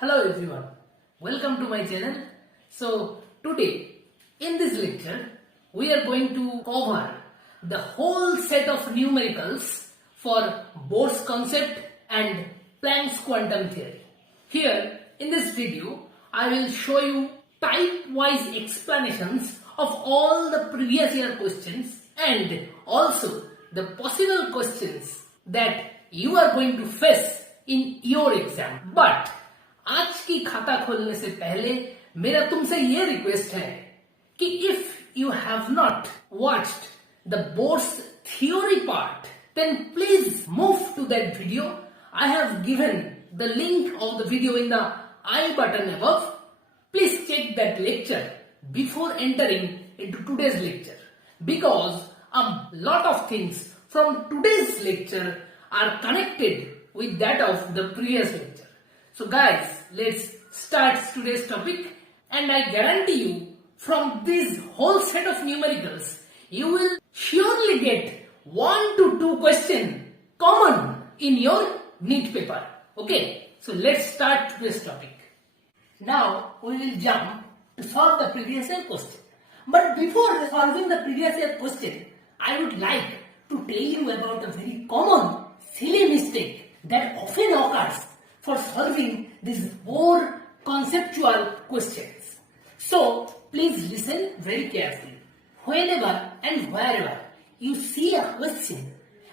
Hello everyone, welcome to my channel. So today in this lecture we are going to cover the whole set of numericals for Bohr's concept and Planck's quantum theory. Here in this video I will show you type-wise explanations of all the previous year questions and also the possible questions that you are going to face in your exam. But आज की खाता खोलने से पहले मेरा तुमसे ये request है कि if you have not watched the boards theory part then please move to that video. I have given the link of the video in the i button above. Please check that lecture before entering into today's lecture because a lot of things from today's lecture are connected with that of the previous lecture. So guys, let's start today's topic, and I guarantee you from this whole set of numericals you will surely get 1 to 2 questions common in your NEET paper. Okay, so let's start today's topic. Now we will jump to solve the previous year question. But before solving the previous year question, I would like to tell you about a very common silly mistake that often occurs for solving these Bohr conceptual questions. So please listen very carefully. Whenever and wherever you see a question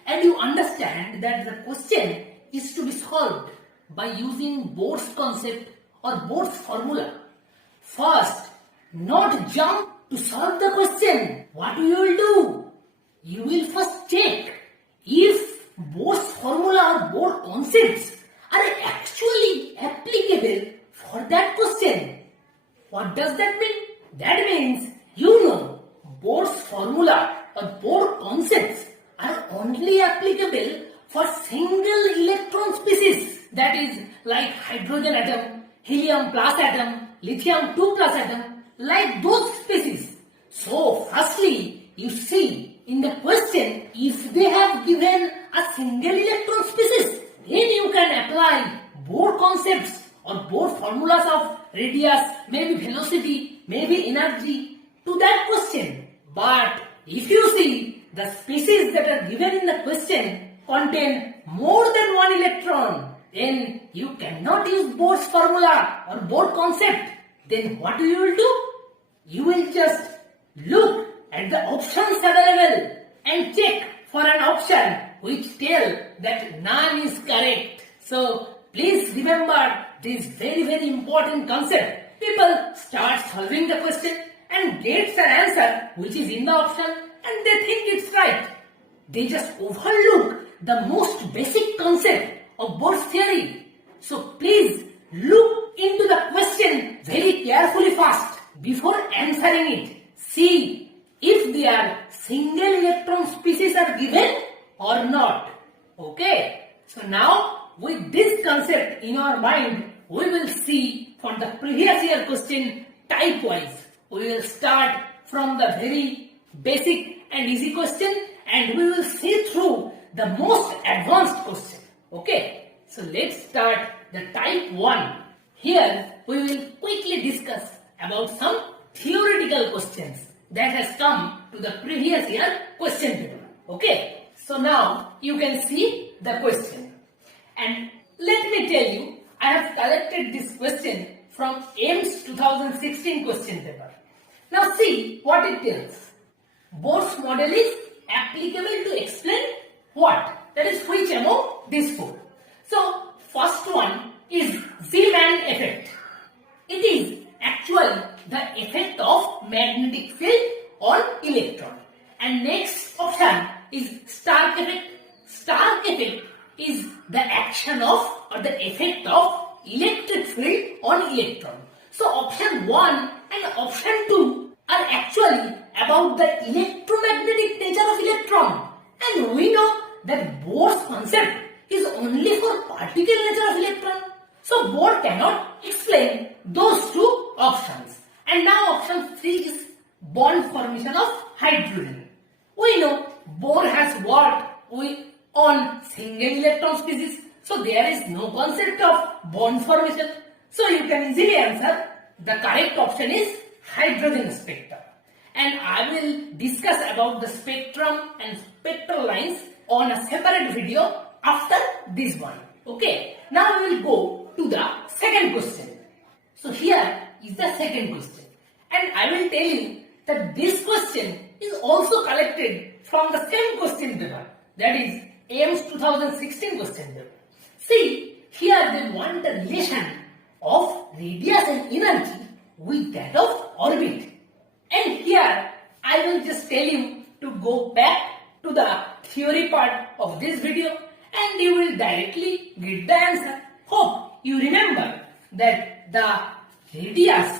and you understand that the question is to be solved by using Bohr's concept or Bohr's formula, first, not jump to solve the question. What you will do? You will first check if Bohr's formula or Bohr concepts are actually applicable for that question. What does that mean? That means you know Bohr's formula or Bohr concepts are only applicable for single electron species, that is like hydrogen atom, helium plus atom, lithium 2 plus atom, like those species. So firstly you see in the question if they have given a single electron species, then you can apply Bohr concepts or Bohr formulas of radius, maybe velocity, maybe energy to that question. But if you see the species that are given in the question contain more than one electron, then you cannot use Bohr's formula or Bohr concept. Then what you will do? You will just look at the options available and check for an option which tell that none is correct. So please remember this very important concept. People start solving the question and gets an answer which is in the option and they think it's right. They just overlook the most basic concept of Bohr's theory. So please look into the question very carefully first before answering it. See if their single electron species are given or not. Okay, so now with this concept in our mind, we will see for the previous year question type wise. We will start from the very basic and easy question and we will see through the most advanced question. Okay, so let's start the type 1. Here we will quickly discuss about some theoretical questions that has come to the previous year question paper. Okay, so now you can see the question, and let me tell you, I have collected this question from aiims 2016 question paper. Now see what it tells. Bohr's model is applicable to explain what? That is which among these four? So first one is Z-band effect. It is actually the effect of magnetic field on electron. And next option is Stark effect. Stark effect is the action of or the effect of electric field on electron. So option 1 and option 2 are actually about the electromagnetic nature of electron. And we know that Bohr's concept is only for particle nature of electron. So Bohr cannot explain those two options. And now option 3 is bond formation of hydrogen. We know Bohr has worked on single electron species, so there is no concept of bond formation. So you can easily answer. The correct option is hydrogen spectrum. And I will discuss about the spectrum and spectral lines on a separate video after this one. Okay. Now we will go to the second question. So here is the second question. And I will tell you that this question is also collected from the same question paper. That is aiims 2016 question paper. See, here they want the relation of radius and energy with that of orbit. And here I will just tell you to go back to the theory part of this video and you will directly get the answer. Hope you remember that the radius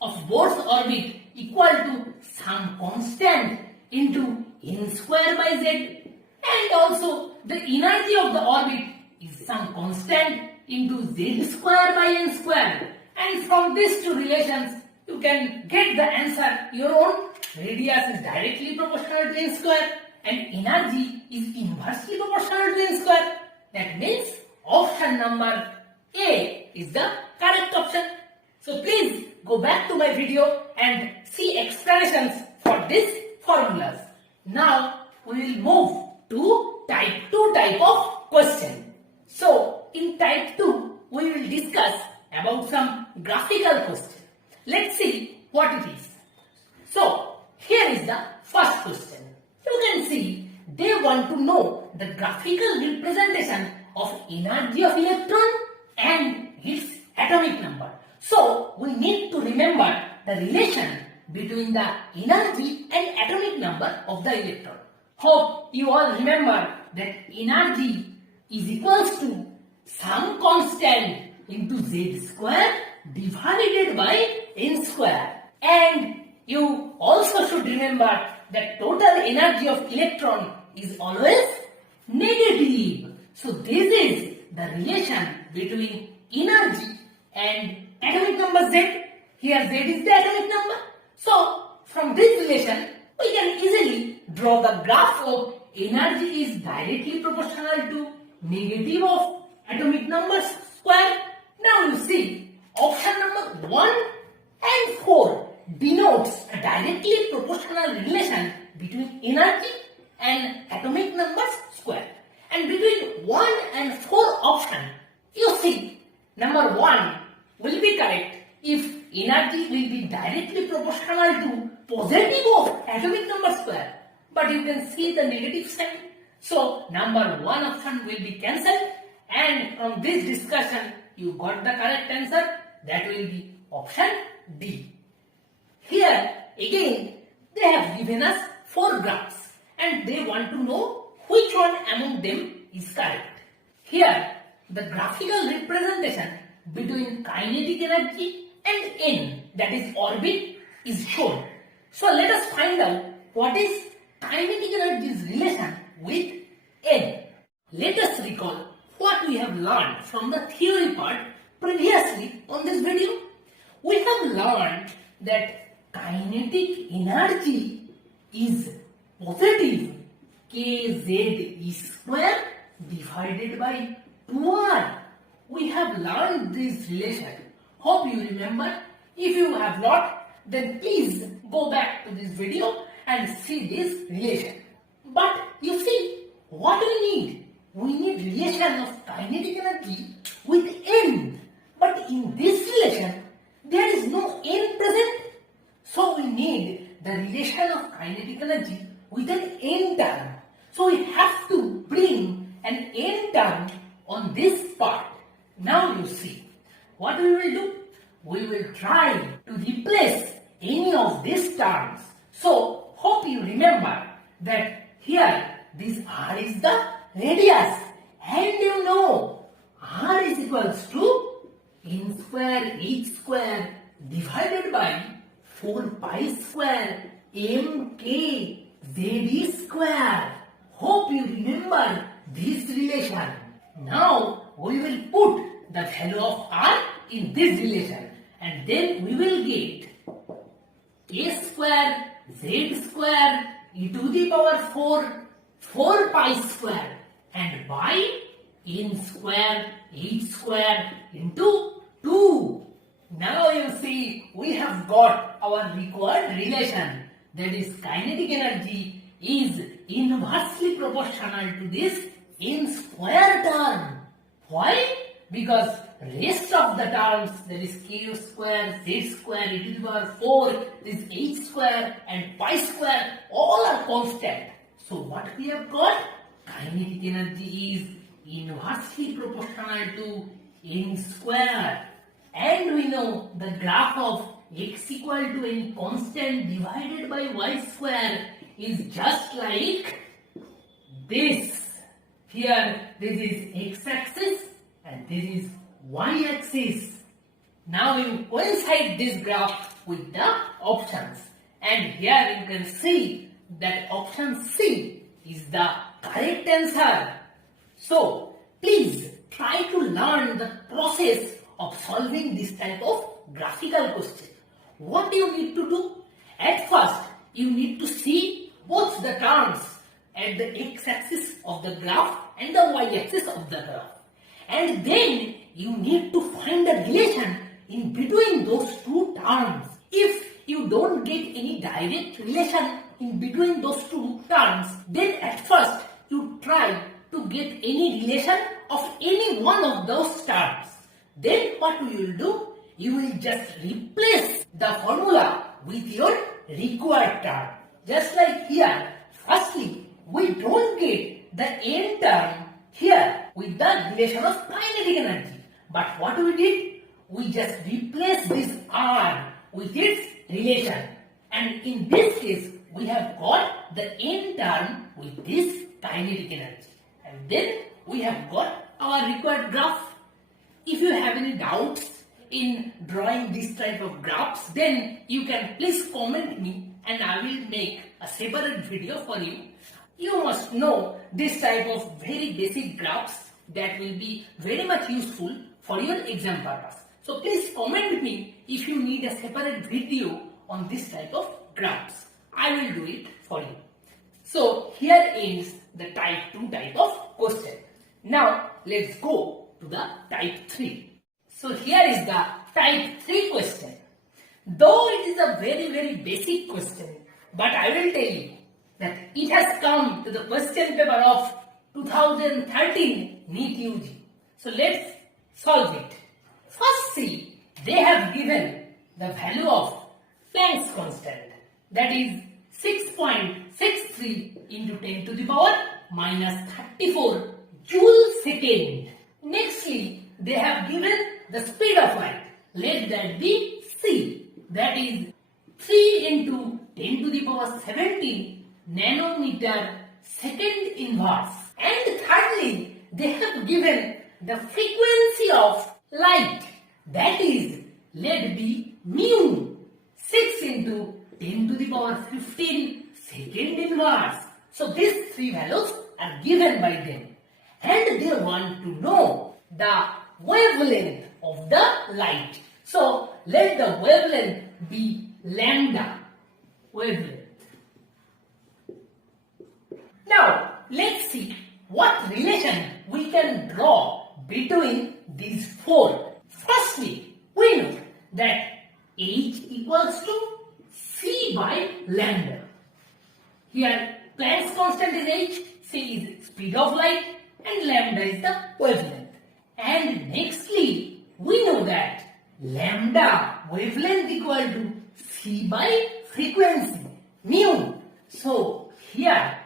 of Bohr's orbit equal to some constant into n square by z, and also the energy of the orbit is some constant into z square by n square. And from these two relations you can get the answer your own. Radius is directly proportional to n square and energy is inversely proportional to n square. That means option number A is the correct option. So please go back to my video and see explanations for these formulas. Now we will move to type 2 type of question. So in type 2 we will discuss about some graphical question. Let's see what it is. So here is the first question. You can see they want to know the graphical representation of energy of electron and its atomic number. So we need to remember the relation between the energy and atomic number of the electron. Hope you all remember that energy is equals to some constant into z square divided by n square. And you also should remember that total energy of electron is always negative. So this is the relation between energy and atomic number z. Here z is the atomic number. So from this relation we can easily draw the graph of energy is directly proportional to negative of atomic number square. Now you see option number 1 and 4 denotes a directly proportional relation between energy and atomic numbers square. And between 1 and 4 option, you see number 1 will be correct if energy will be directly proportional to positive of atomic number square. But you can see the negative sign. So number 1 option will be cancelled, and from this discussion you got the correct answer. That will be option D. Here again they have given us 4 graphs and they want to know which one among them is correct. Here the graphical representation between kinetic energy and n, that is orbit, is shown. So let us find out what is kinetic energy's relation with n. Let us recall what we have learned from the theory part previously on this video. We have learned that kinetic energy is positive kz square divided by 2r. We have learned this relation. Hope you remember. If you have not, then please go back to this video and see this relation. But you see, what we need? We need relation of kinetic energy with n. But in this relation, there is no n present. So we need the relation of kinetic energy with an n term. So we have to bring an n term on this part. Now you see, what we will do? We will try to replace any of these terms. So hope you remember that here this r is the radius, and you know r is equals to n square h square divided by 4 pi square mk z square. Hope you remember this relation. Now we will put the value of r in this relation, and then we will get a square z square e to the power 4 pi square and by n square h square into 2 have got our required relation, that is kinetic energy is inversely proportional to this n square term. Why? Because rest of the terms, that is Q square, Z square, e to the power 4, this H square and pi square, all are constant. So what we have got? Kinetic energy is inversely proportional to n square. And we know the graph of x equal to any constant divided by y square is just like this. Here this is x-axis and this is y-axis. Now we coincide this graph with the options, and here you can see that option C is the correct answer. So please try to learn the process of solving this type of graphical question. What do you need to do? At first, you need to see both the terms at the x-axis of the graph and the y-axis of the graph. And then you need to find a relation in between those two terms. If you don't get any direct relation in between those two terms, then at first you try to get any relation of any one of those terms. Then what you will do? You will just replace the formula with your required term. Just like here, firstly, we don't get the n term here with the relation of kinetic energy. But what we did? We just replace this r with its relation. And in this case, we have got the n term with this kinetic energy. And then we have got our required graph. If you have any doubts in drawing this type of graphs, then you can please comment me and I will make a separate video for you. You must know this type of very basic graphs that will be very much useful for your exam purpose. So please comment me if you need a separate video on this type of graphs. I will do it for you. So here ends the type 2 type of question. Now let's go to the type 3. So here is the type 3 question. Though it is a very basic question, but I will tell you that it has come to the question paper of 2013 NEET UG. So let's solve it. First see, they have given the value of Planck's constant, that is 6.63 into 10 to the power minus 34 joule second. Nextly, they have given the speed of light. Let that be c, that is 3 into 10 to the power 17 nanometer second inverse. And thirdly, they have given the frequency of light, that is, let be mu, 6 into 10 to the power 15 second inverse. So these three values are given by them, and they want to know the wavelength of the light. So let the wavelength be lambda wavelength. Now let's see what relation we can draw between these four. Firstly, we know that H equals to C by lambda. Here Planck's constant is H, C is speed of light, and lambda is the wavelength. And nextly, we know that lambda wavelength equal to C by frequency, mu. So here,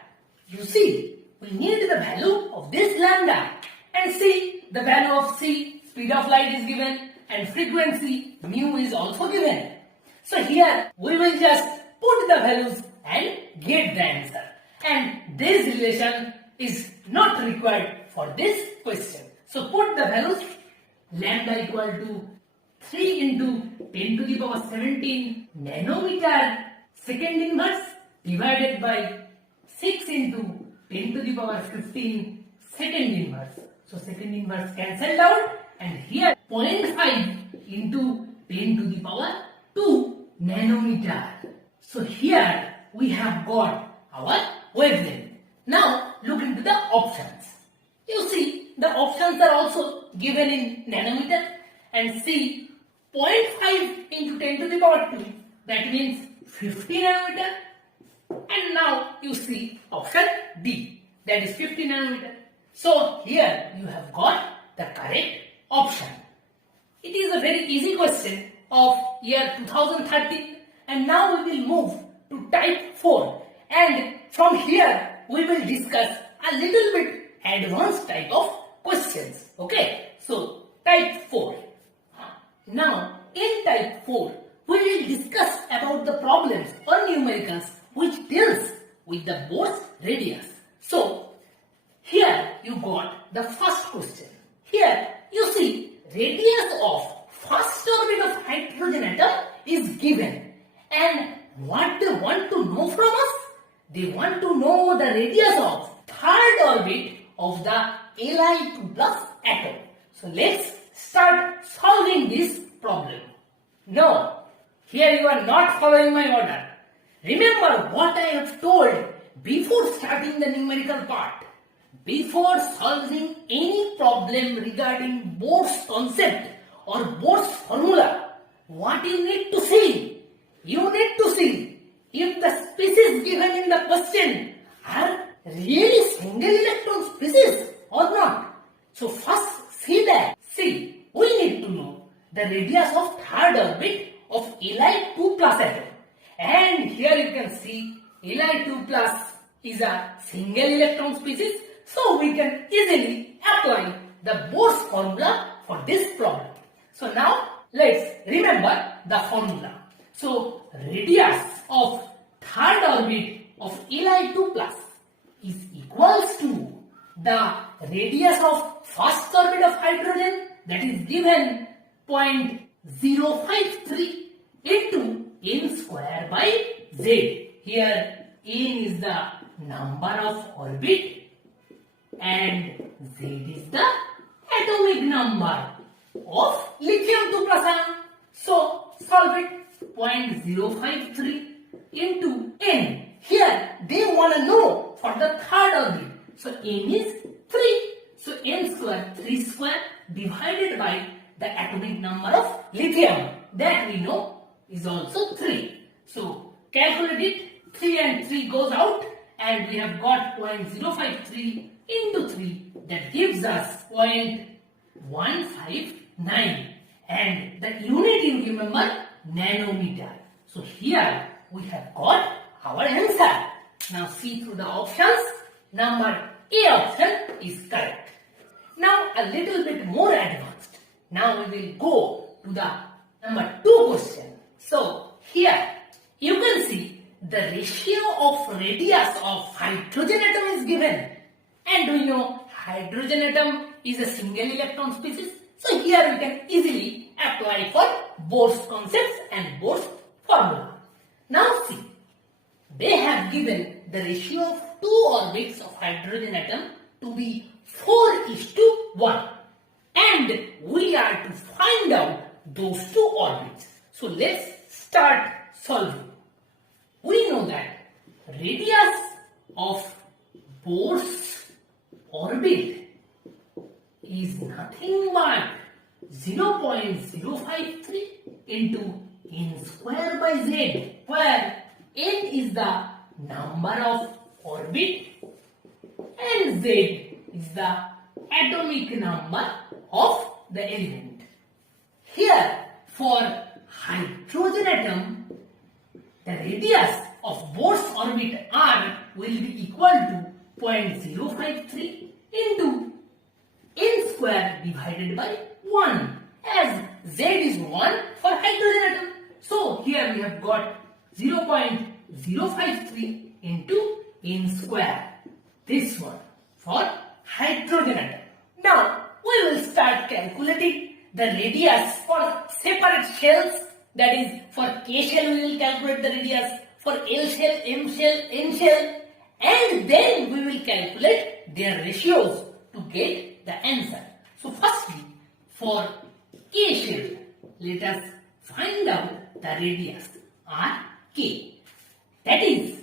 you see, we need the value of this lambda, and see the value of C, speed of light is given, and frequency mu is also given. So here we will just put the values and get the answer. And this relation is not required for this question. So put the values, lambda equal to 3 into 10 to the power 17 nanometer second inverse divided by 6 into 10 to the power 15 second inverse. So second inverse cancelled out, and here 0.5 into 10 to the power 2 nanometer. So here we have got our wavelength. Now look into the options. You see the options are also given in nanometer, and see 0.5 into 10 to the power 2. That means 50 nanometer. And now you see option D, that is 50 nanometer. So here you have got the correct option. It is a very easy question of year 2013, and now we will move to type 4, and from here we will discuss a little bit advanced type of questions. Okay, so type 4. Now in type 4 we will discuss about the problems or numericals which deals with the Bohr's radius. So here you got the first question. Here you see radius of first orbit of hydrogen atom is given, and what they want to know from us? They want to know the radius of third orbit of the Li2 plus atom. So let's start solving this problem. No, here you are not following my order. Remember what I have told before starting the numerical part. Before solving any problem regarding Bohr's concept or Bohr's formula, what you need to see? You need to see if the species given in the question are really single electron species or not. So first see that. See, we need to know the radius of third orbit of Li2 plus atom. And here you can see Li2 plus is a single electron species. So we can easily apply the Bohr's formula for this problem. So now let's remember the formula. So radius of third orbit of Li2 plus is equals to the radius of first orbit of hydrogen, that is given 0.053 into n square by z. Here n is the number of orbit and Z is the atomic number of lithium 2 plus ion. So solve it. 0.053 into n. Here they want to know for the third orbit. So n is 3. So n square, 3 square divided by the atomic number of lithium. That we know is also 3. So calculate it. 3 and 3 goes out, and we have got 0.053 into 3, that gives us 0.159, and the unit you remember, nanometer. So here we have got our answer. Now see through the options. Number A option is correct. Now a little bit more advanced. Now we will go to the number 2 question. So here you can see the ratio of radius of hydrogen atom is given. And we know hydrogen atom is a single electron species. So here we can easily apply for Bohr's concepts and Bohr's formula. Now see, they have given the ratio of 2 orbits of hydrogen atom to be 4:1. And we are to find out those 2 orbits. So let's start solving. We know that radius of Bohr's orbit is nothing but 0.053 into n square by z, where n is the number of orbit and z is the atomic number of the element. Here for hydrogen atom, the radius of Bohr's orbit r will be equal to 0.053 into n square divided by 1, as z is 1 for hydrogen atom. So here we have got 0.053 into n square. This one for hydrogen atom. Now we will start calculating the radius for separate shells. That is, for K shell we will calculate the radius, for L shell, M shell, N shell, and then we will calculate their ratios to get the answer. So firstly, for K shell, let us find out the radius RK. That is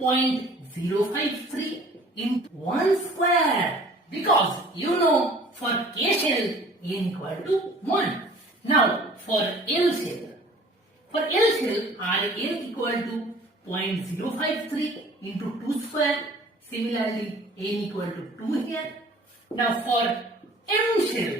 0.053 into 1 square, because you know for K shell n equal to 1. Now for L shell. For L shell, RL equal to 0.053 into 2 square. Similarly, N equal to 2 here. Now for M shell,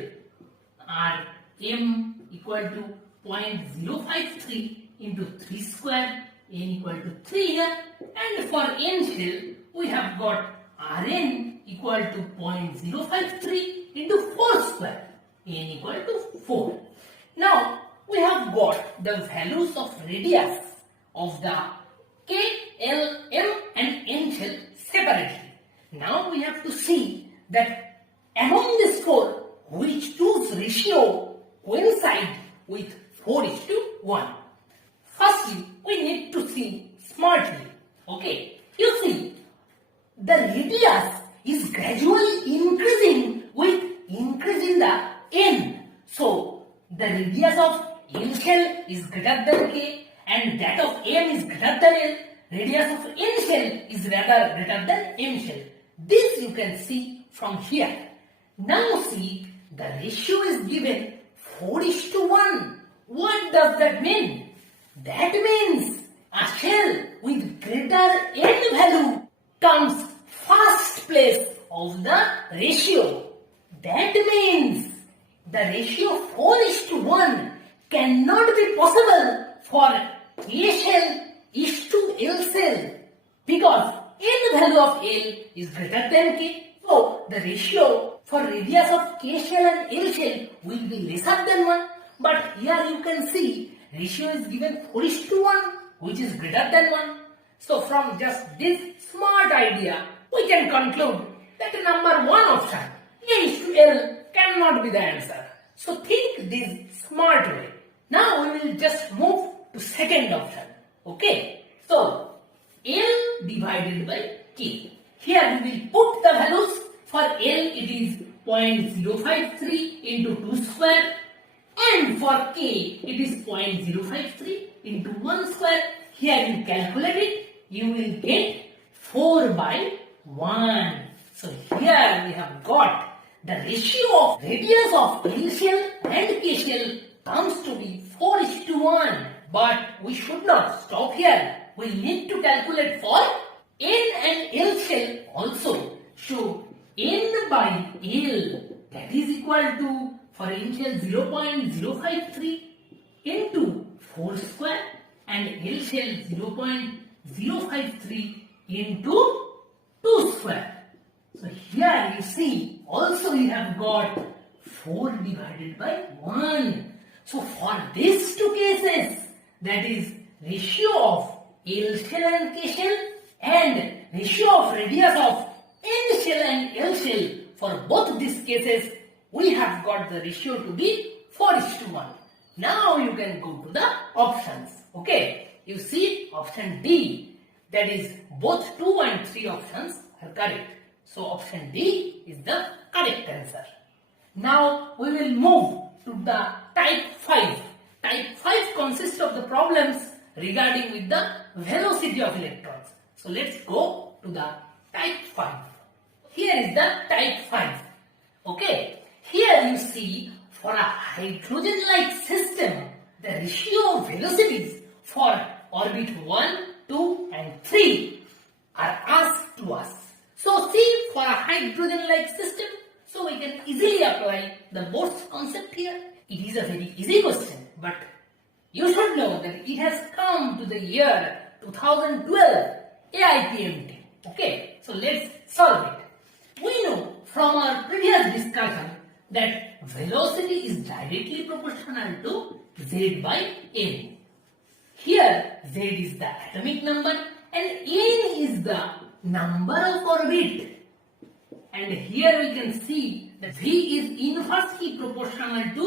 Rm equal to 0.053 into 3 square. N equal to 3 here. And for N shell, we have got Rn equal to 0.053 into 4 square. N equal to 4. Now we have got the values of radius of the K, L, M and N shell separately. Now we have to see that among these four, which two's ratio coincide with 4:1. Firstly, we need to see smartly. Okay, you see, the radius is gradually increasing with increase in the N. So, the radius of L shell is greater than K and that of M is greater than L. Radius of N shell is rather greater than M shell. This you can see from here. Now see, the ratio is given 4:1. What does that mean? That means a shell with greater N value comes first place of the ratio. That means the ratio 4:1 cannot be possible for K shell is to L shell because N value of L is greater than K. So the ratio for radius of K shell and L shell will be lesser than 1. But here you can see ratio is given 4:1 which is greater than 1. So from just this smart idea we can conclude that the number 1 option A is to L cannot be the answer. So think this smart way. Now we will just move to second option. Okay. So L divided by K. Here we will put the values. For L it is 0.053 into 2 square and for K it is 0.053 into 1 square. Here you calculate it. You will get 4/1. So here we have got the ratio of radius of L shell and K shell comes to be 4:1. But we should not stop here. We need to calculate for N and L shell also. So N by L that is equal to for N shell 0.053 into 4 square and L shell 0.053 into 2 square. So here you see also we have got 4/1. So for these two cases, that is ratio of L shell and K shell and ratio of radius of N shell and L shell, for both these cases we have got the ratio to be 4:1. Now you can go to the options. Okay, you see option D, that is both 2 and 3 options are correct. So option D is the correct answer. Now we will move to the type 5. Type 5 consists of the problems regarding with the velocity of electrons. So let's go to the type 5. Here is the type 5. Okay, here you see for a hydrogen-like system, the ratio of velocities for orbit 1, 2 and 3 are asked to us. So see, for a hydrogen-like system, so we can easily apply the Bohr's concept here. It is a very easy question, but you should know that it has come to the year 2012 AIPMT. Okay, so let's solve it. We know from our previous discussion that velocity is directly proportional to Z by N. Here Z is the atomic number and N is the number of orbit. And here we can see that V is inversely proportional to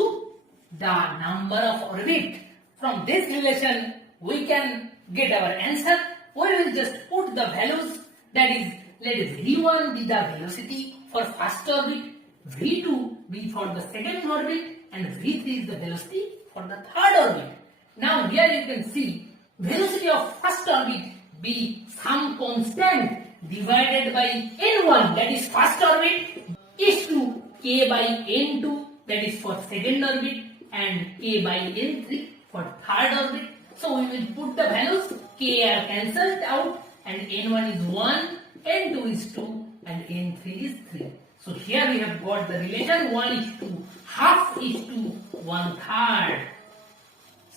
the number of orbit. From this relation we can get our answer. We will just put the values, that is, let V1 be the velocity for first orbit, V2 be for the second orbit and V3 is the velocity for the third orbit. Now here you can see velocity of first orbit be some constant divided by N1, that is first orbit, is to K by N2, that is for second orbit, and K by N3 for third orbit. So we will put the values, K are cancelled out and N1 is 1, N2 is 2 and N3 is 3. So here we have got the relation 1:2, half is to 1/3.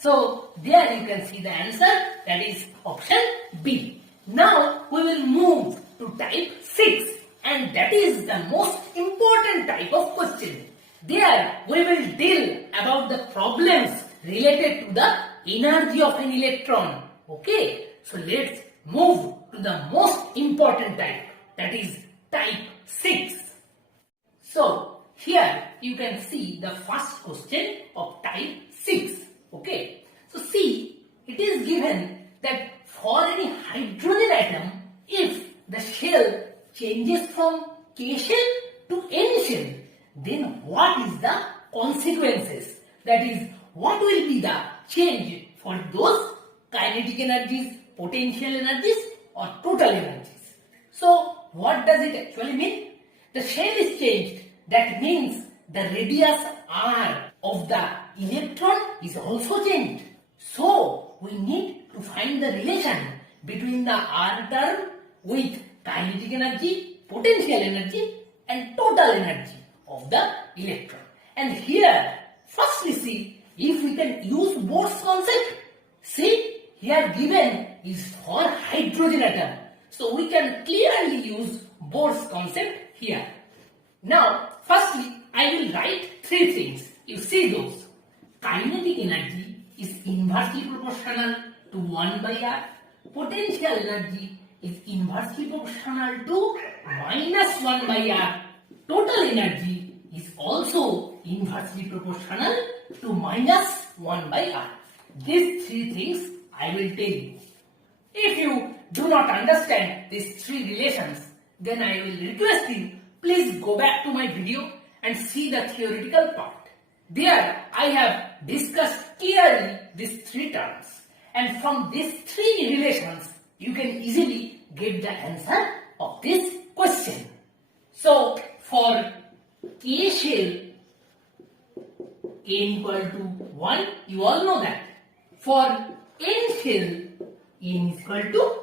So there you can see the answer, that is option B. Now we will move to type 6 and that is the most important type of question. There we will deal about the problems related to the energy of an electron. Okay, so let's move to the most important type, that is type 6. So here you can see the first question of type 6. Okay, so see, it is given that for any hydrogen atom, if the shell changes from K shell to N shell, then what is the consequences? That is, what will be the change for those kinetic energies, potential energies or total energies? So what does it actually mean? The shell is changed. That means the radius r of the electron is also changed. So we need to find the relation between the r term with kinetic energy, potential energy and total energy of the electron. And here, firstly see if we can use Bohr's concept. See, here given is for hydrogen atom. So we can clearly use Bohr's concept here. Now, firstly, I will write three things. You see those. Kinetic energy is inversely proportional to 1 by r. Potential energy is inversely proportional to minus 1 by r. Total energy is also inversely proportional to minus 1 by r. These three things I will tell you. If you do not understand these three relations, then I will request you, please go back to my video and see the theoretical part. There I have discussed clearly these three terms, and from these three relations you can easily get the answer of this question. So for K shell n equal to 1, you all know that. For N shell n is equal to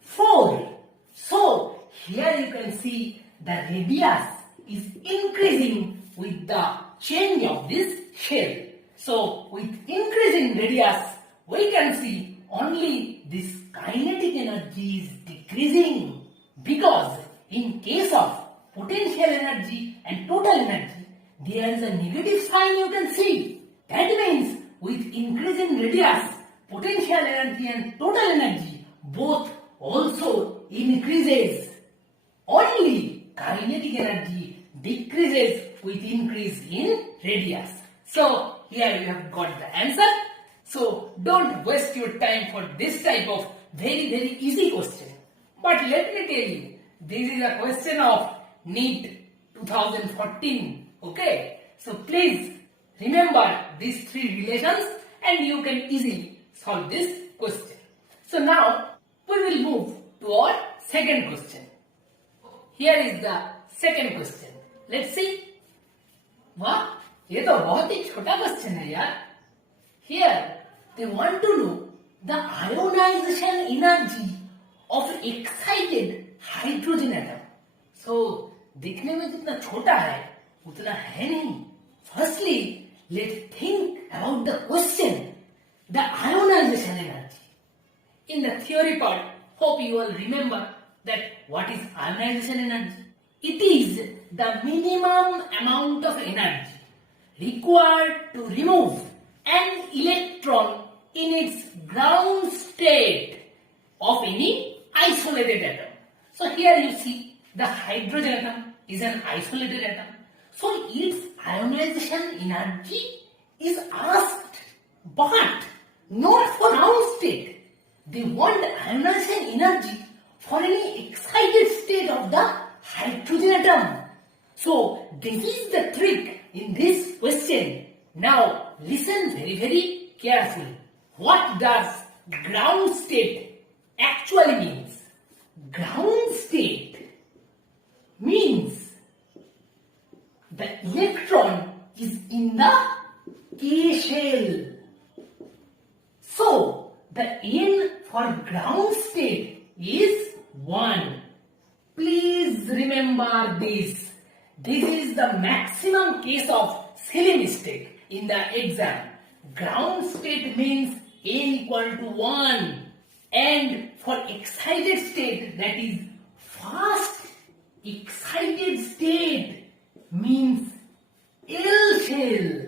4. So here you can see the radius is increasing with the change of this shell. So with increasing radius, we can see only this kinetic energy is decreasing, because in case of potential energy and total energy, there is a negative sign you can see. That means with increasing radius, potential energy and total energy both also increases. Only kinetic energy decreases with increase in radius. So here you have got the answer. So don't waste your time for this type of very easy question. But let me tell you, this is a question of NEET 2014. Okay, so please remember these three relations and you can easily solve this question. So now we will move to our second question. Here is the second question. Let's see. वाह, ये तो बहुत ही छोटा question है यार. Here they want to know the ionization energy of excited hydrogen atom. So दिखने में जितना छोटा है उतना है नहीं. Firstly, let's think about the question, the ionization energy. In the theory part, hope you all remember that what is ionization energy? It is the minimum amount of energy required to remove an electron in its ground state of any isolated atom. So here you see the hydrogen atom is an isolated atom. So its ionization energy is asked, but not for ground state. They want ionization energy for any excited state of the hydrogen atom. So this is the trick in this question. Now listen very carefully. What does ground state actually means? Ground state means the electron is in the K shell. So the N for ground state is 1. Please remember this. This is the maximum case of silly mistake in the exam. Ground state means N equal to 1. And for excited state, that is fast excited state, means L shell.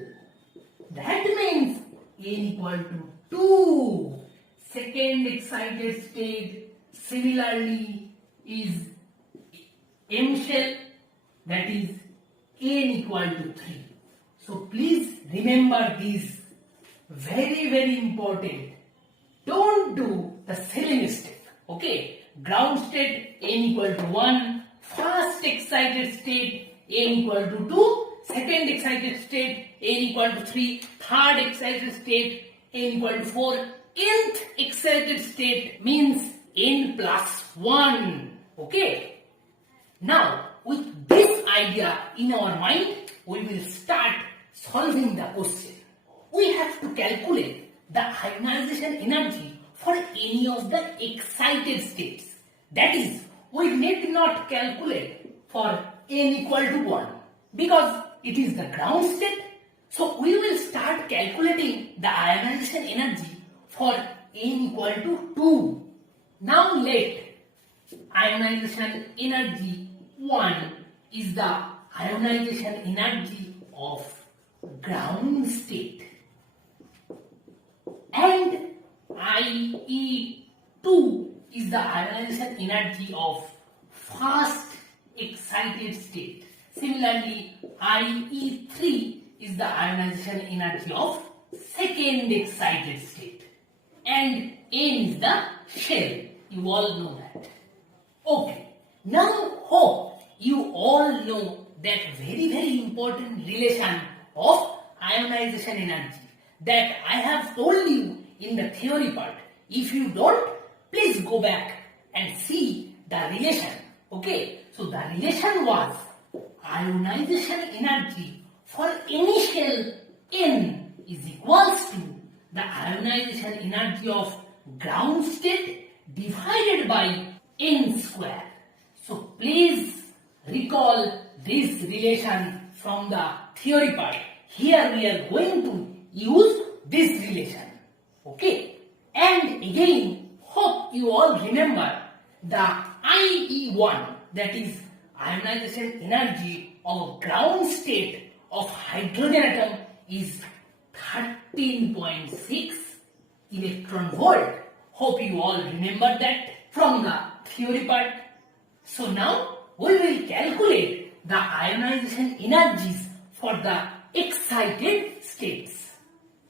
That means N equal to 2. Second excited state similarly is M shell, that is N equal to 3. So please remember this, very important. Don't do the silly mistake. Okay, ground state N equal to 1, fast excited state N equal to 2, second excited state N equal to 3, third excited state N equal to 4, nth excited state means N plus 1. Okay. Now, with this idea in our mind, we will start solving the question. We have to calculate the ionization energy for any of the excited states. That is, we need not calculate for N equal to 1 because it is the ground state. So we will start calculating the ionization energy for N equal to 2. Now let ionization energy 1 is the ionization energy of ground state, and IE2 is the ionization energy of fast excited state. Similarly, IE3 is the ionization energy of second excited state, and N is the shell. You all know that. Okay, now hope you all know that very important relation of ionization energy that I have told you in the theory part. If you don't, please go back and see the relation. Okay, so the relation was ionization energy for any shell N is equals to the ionization energy of ground state divided by N square. So please recall this relation from the theory part. Here we are going to use this relation. Okay, and again, hope you all remember the IE1, that is ionization energy of ground state of hydrogen atom, is 13.6 electron volt. Hope you all remember that from the theory part. So now we will calculate the ionization energies for the excited states.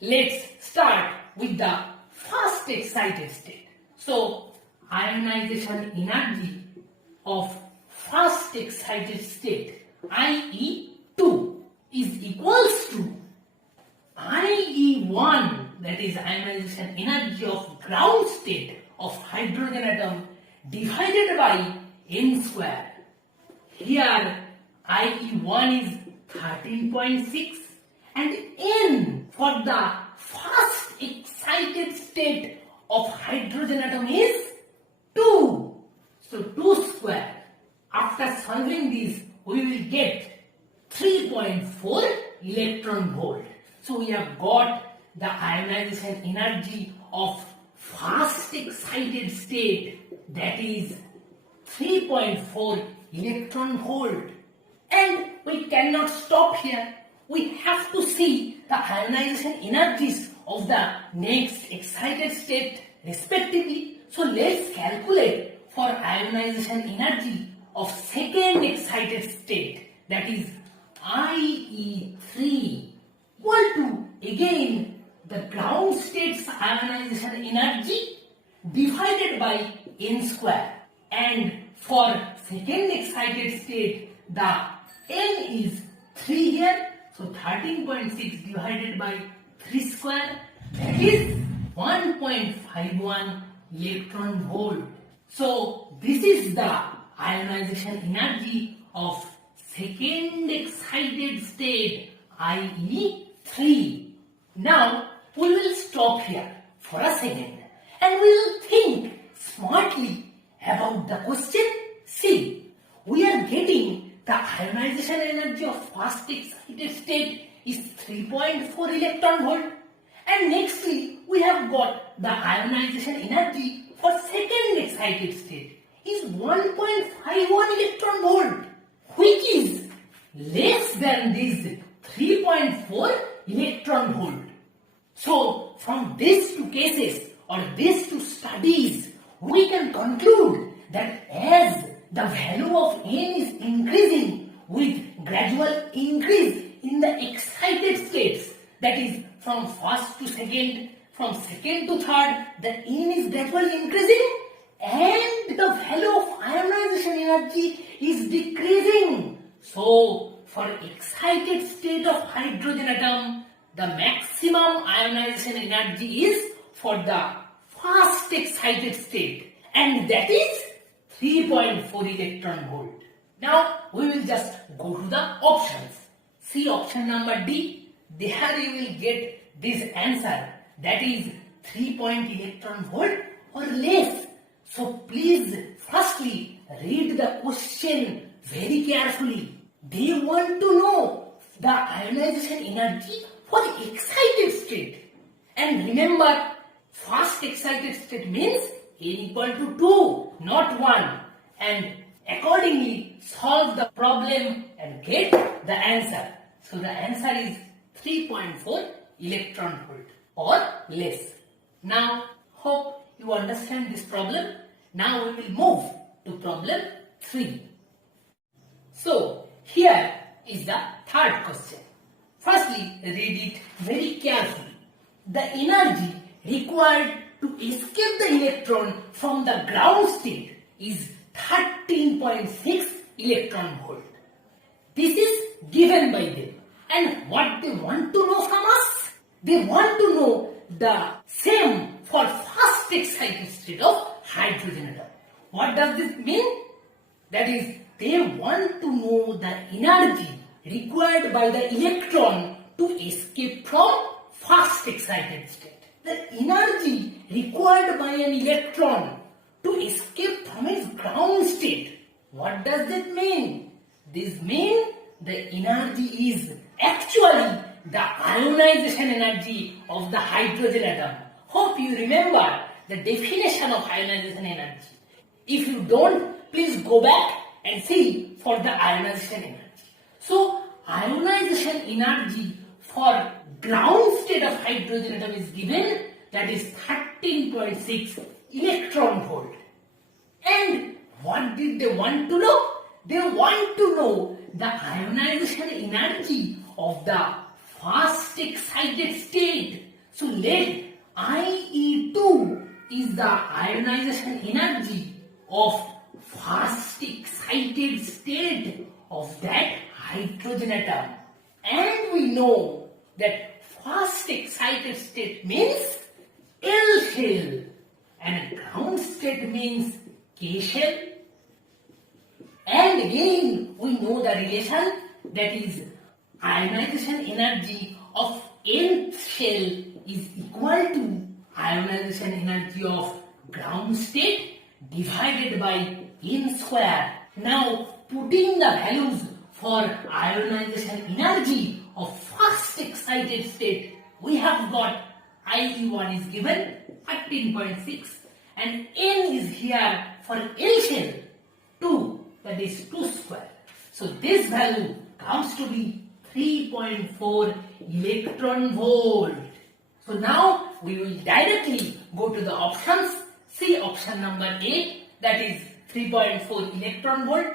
Let's start with the fast excited state. So ionization energy of fast excited state IE2 is equals to IE1, that is ionization energy of ground state of hydrogen atom, divided by N square. Here IE1 is 13.6 and N for the fast excited state of hydrogen atom is 2. So 2 square. After solving this, we will get 3.4 electron volt. So we have got the ionization energy of fast excited state, that is 3.4 electron volt. And we cannot stop here. We have to see the ionization energies of the next excited state respectively. So let's calculate for ionization energy of second excited state, that is IE3, equal to again the ground state's ionization energy divided by N square, and for second excited state the N is 3 here, so 13.6 divided by 3 square, that is 1.51 electron volt. So this is the ionization energy of second excited state IE3. Now we will stop here for a second and we will think smartly about the question. See, we are getting the ionization energy of first excited state is 3.4 electron volt, and nextly we have got the ionization energy for second excited state is 1.51 electron volt, which is less than this 3.4 electron volt. So from these two cases or these two studies, we can conclude that as the value of n is increasing with gradual increase in the excited states, that is from first to second, from second to third, the n is gradually increasing and the value of ionization energy is decreasing. So for excited state of hydrogen atom, the maximum ionization energy is for the first excited state, and that is 3.4 electron volt. Now we will just go to the options. See option number D. There you will get this answer, that is 3 electron volt or less. So please firstly read the question very carefully. They want to know the ionization energy for excited state. And remember, first excited state means n equal to 2, not 1. And accordingly solve the problem and get the answer. So the answer is 3.4 electron volt or less. Now hope you understand this problem. Now we will move to problem 3. So here is the third question. Firstly, read it very carefully. The energy required to escape the electron from the ground state is 13.6 electron volt. This is given by them. And what they want to know from us? They want to know the same for first excited state of hydrogen atom. What does this mean? That is, they want to know the energy required by the electron to escape from first excited state. The energy required by an electron to escape from its ground state. What does that mean? This means the energy is actually the ionization energy of the hydrogen atom. Hope you remember the definition of ionization energy. If you don't, please go back and see for the ionization energy. So ionization energy for ground state of hydrogen atom is given, that is 13.6 electron volt. And what did they want to know? They want to know the ionization energy of the first excited state. So let IE2 is the ionization energy of first excited state of that hydrogen atom. And we know that first excited state means L shell and ground state means K shell. And again we know the relation, that is ionization energy of nth shell is equal to ionization energy of ground state divided by n square. Now putting the values for ionization energy of first excited state, we have got IE1 is given 13.6 and n is here for L shell 2, that is 2 square. So this value comes to be 3.4 electron volt. So now we will directly go to the options. See option number A, that is 3.4 electron volt.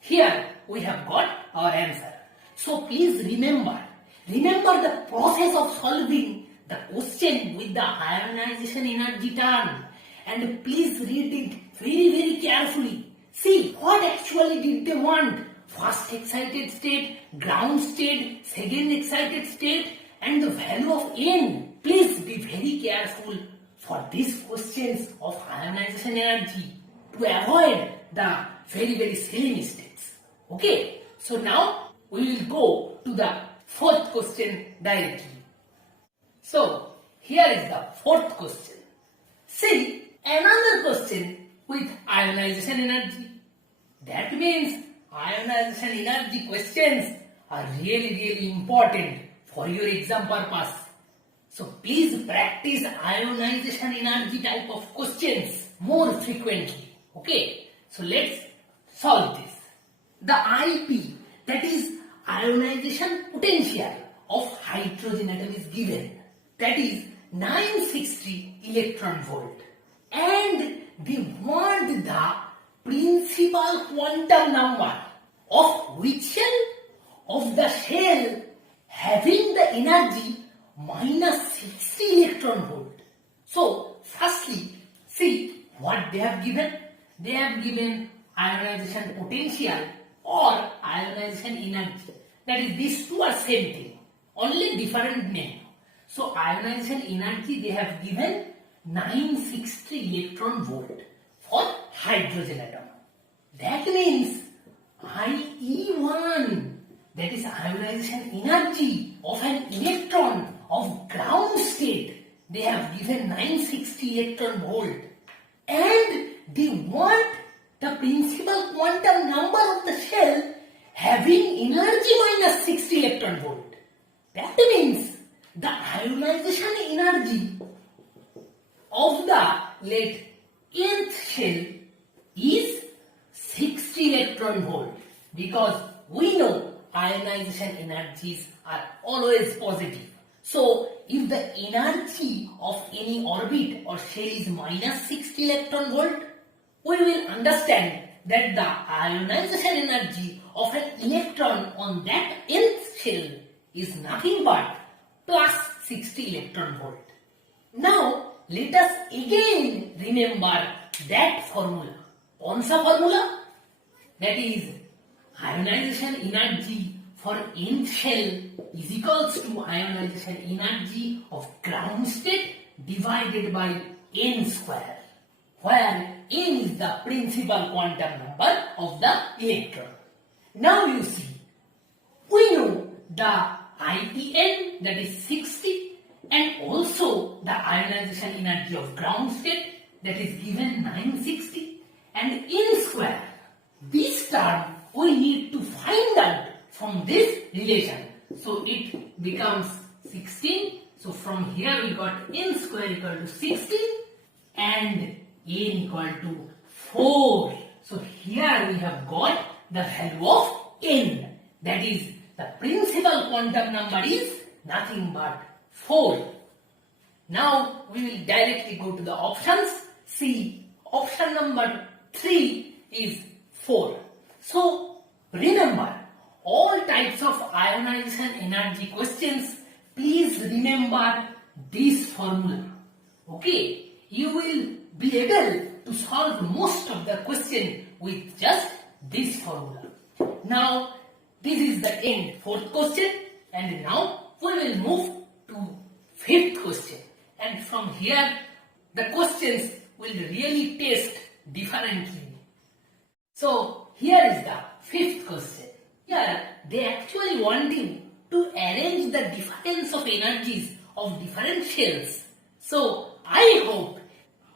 Here we have got our answer. So please remember the process of solving the question with the ionization energy term, and please read it very carefully. See what actually did they want. First excited state, ground state, second excited state, and the value of n. Please be very careful for these questions of ionization energy to avoid the very silly mistakes. Okay, so now we will go to the fourth question directly. So, here is the fourth question. See, another question with ionization energy. That means ionization energy questions are really important for your exam purpose. So, please practice ionization energy type of questions more frequently. Okay, so let's solve this. The IP, that is ionization potential of hydrogen atom, is given. That is 960 electron volt. And they want the principal quantum number of which shell? Of the shell having the energy minus 60 electron volt. So, firstly, see what they have given. They have given ionization potential or ionization energy. That is, these two are same thing, only different name. So, ionization energy they have given 960 electron volt for hydrogen atom. That means IE1, that is ionization energy of an electron of ground state, they have given 960 electron volt. And they want the principal quantum number of the shell having energy minus 60 electron volt. That means the ionization energy of the nth shell is 60 electron volt, because we know ionization energies are always positive. So, if the energy of any orbit or shell is minus 60 electron volt, we will understand that the ionization energy of an electron on that nth shell is nothing but plus 60 electron volt. Now, let us again remember that formula. Kaun sa formula? That is, ionization energy for nth shell is equals to ionization energy of ground state divided by n square, where n is the principal quantum number of the electron. Now you see, we know the IEN, that is 60, and also the ionization energy of ground state, that is given 960, and n square. This term we need to find out from this relation. So it becomes 16. So from here we got n square equal to 60 and n equal to 4. So here we have got the value of n. That is, the principal quantum number is nothing but 4. Now we will directly go to the options. See, option number 3 is 4. So remember, all types of ionization energy questions, please remember this formula. Okay, you will be able to solve most of the question with just this formula. Now, this is the end, fourth question, and now we will move to fifth question. And from here, the questions will really test differently. So, here is the fifth question. Here, they actually wanting to arrange the difference of energies of different shells. So, I hope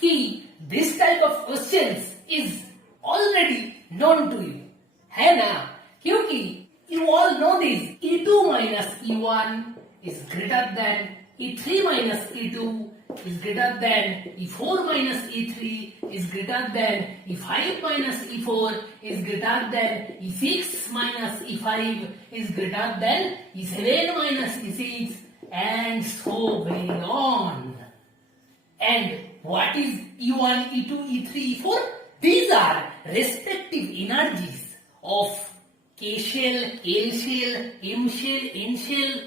this type of questions is already known to you. है ना? क्योंकि you all know this. E2 minus E1 is greater than E3 minus E2 is greater than E4 minus E3 is greater than E5 minus E4 is greater than E6 minus E5 is greater than E7 minus E6, and so very on. And what is E1, E2, E3, E4? These are respective energies of K shell, L shell, M shell, N shell.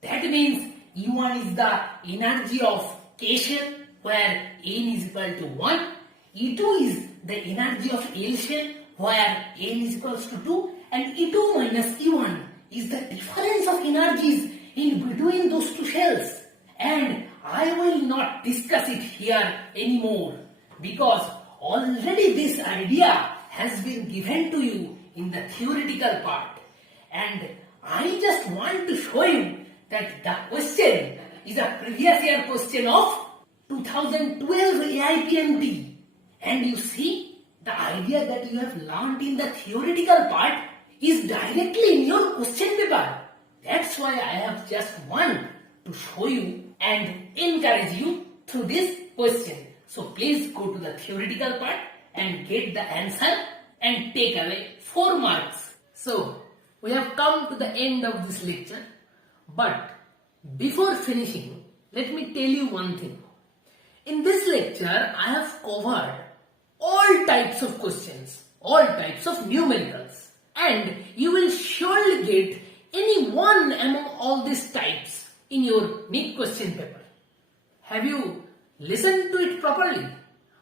That means E1 is the energy of K shell, where N is equal to 1. E2 is the energy of L shell, where N is equals to 2. And E2 minus E1 is the difference of energies in between those two shells. And I will not discuss it here anymore, because already this idea has been given to you in the theoretical part. And I just want to show you that the question is a previous year question of 2012 AIPMT. And you see, the idea that you have learned in the theoretical part is directly in your question paper. That's why I have just one to show you and encourage you through this question. So please go to the theoretical part and get the answer and take away 4 marks. So we have come to the end of this lecture. But before finishing, let me tell you one thing. In this lecture, I have covered all types of questions, all types of numericals, and you will surely get any one among all these types in your NEET question paper. Have you listened to it properly?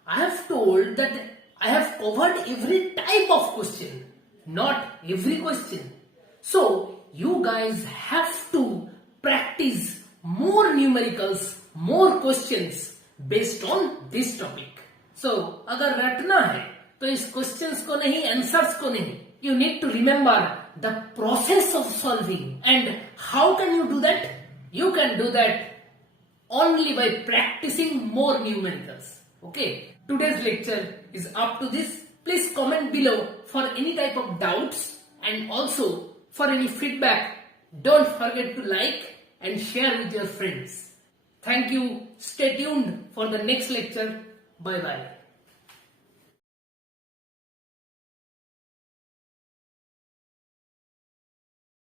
I have told that I have covered every type of question, not every question. So you guys have to practice more numericals, more questions based on this topic. So अगर रटना है तो इस questions को नहीं, answers को नहीं. You need to remember the process of solving. And how can you do that? You can do that only by practicing more numericals. Okay. Today's lecture is up to this. Please comment below for any type of doubts and also for any feedback. Don't forget to like and share with your friends. Thank you. Stay tuned for the next lecture. Bye bye.